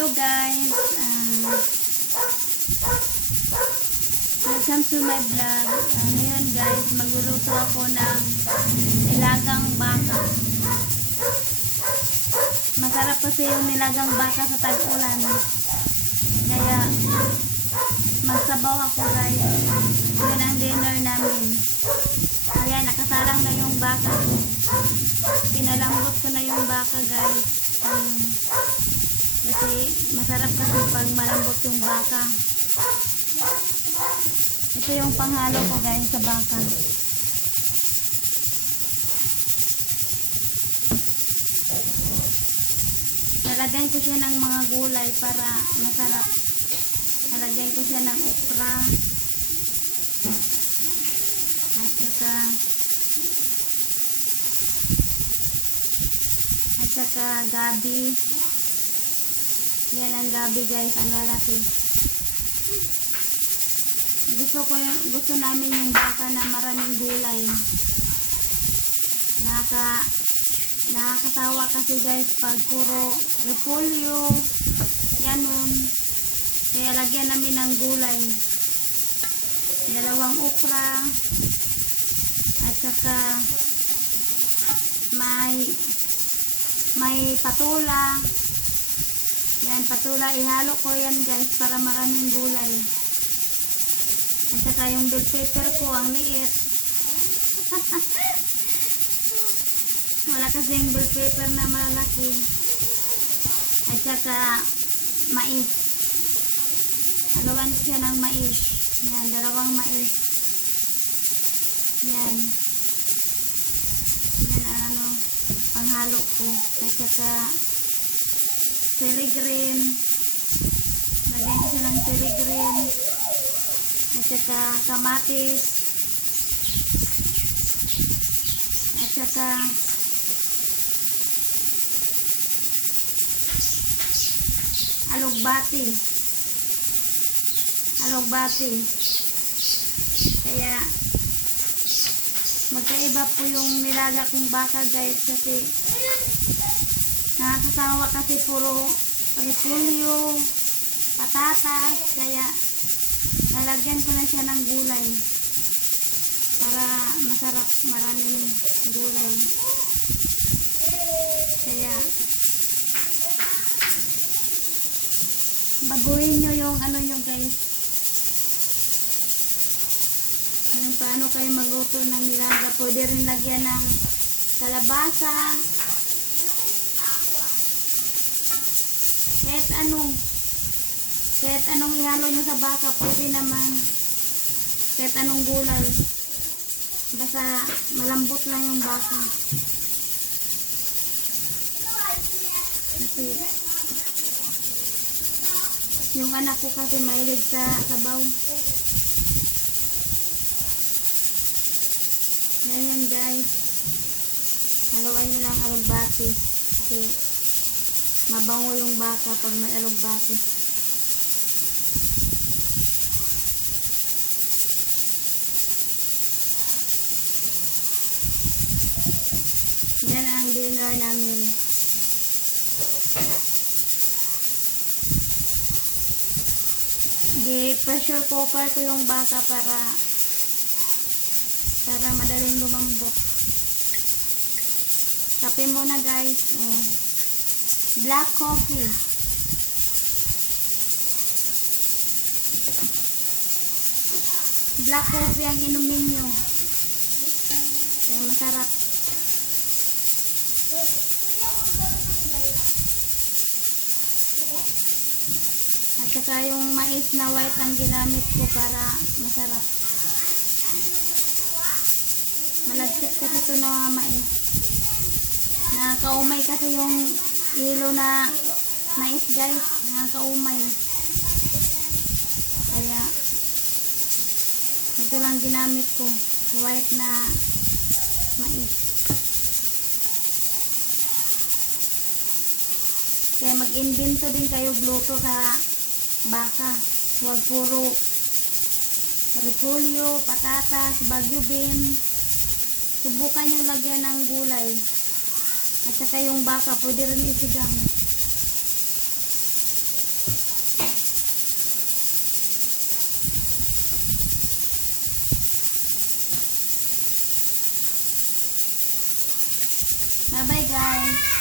Hello guys, welcome to my vlog. Ngayon guys, magluluto ako ng nilagang baka. Masarap kasi yung nilagang baka sa tag-ulan. Kaya magsabaw ako guys. Yun ang dinner namin. Kaya nakasarang na yung baka. Pinalambot ko na yung baka guys. Kasi masarap kasi pag malambot yung baka. Ito yung panghalo ko guys sa baka. Nalagyan ko siya ng mga gulay para masarap. Nalagyan ko siya ng okra at saka gabi. Yan ang gabi guys, ang lalaki. Gusto namin yung baka na maraming gulay. Nakakasawa kasi guys pag puro repolyo, ganun. Kaya lagyan namin ng gulay. 2 okra at saka may patula. Yan, patula, ihalo ko yan guys para maraming gulay. At saka yung bell pepper ko, ang liit. Wala kasi yung bell pepper na malalaki. At saka mais. Haluan siya ng mais. Yan, 2 mais. Yan. Yan ang panghalo ko. At saka chili green. Lagyan ko siya ng chili green. At saka kamatis. At saka alugbati. Kaya magkaiba po yung nilaga kong baka guys kasi nakakasawa kasi puro repolyo, patatas, kaya nalagyan ko na siya ng gulay para masarap, maraming gulay. Kaya baguhin nyo yung ano nyo guys, yung paano kayo magluto ng nilaga. Pwede rin lagyan ng kalabasa, kahit anong ihalo nyo sa baka, pwede naman. Kahit anong gulay, basta malambot lang yung baka. Kasi yung anak ko kasi mahilig sa sabaw. Ngayon guys, haluan nyo lang alugbati kasi mabango yung baka pag may alugbati. Yan ang dinner namin. Pressure cooker ko yung baka para madaling lumambot. Kape muna guys. Black coffee. Black coffee ang inumin nyo. Kaya masarap. At saka yung mais na white ang ginamit ko para masarap. Malagkit kasi ito na mais. Nakakaumay kasi yung ilo na mais guys. Nakakaumay. Kaya ito lang ginamit ko. White na mais. Kaya mag-invento din kayo gluto sa baka. Huwag puro repolyo, patatas, bagyo bean. Subukan nyo lagyan ng gulay. At saka yung baka, pwede rin isigang. Bye-bye guys.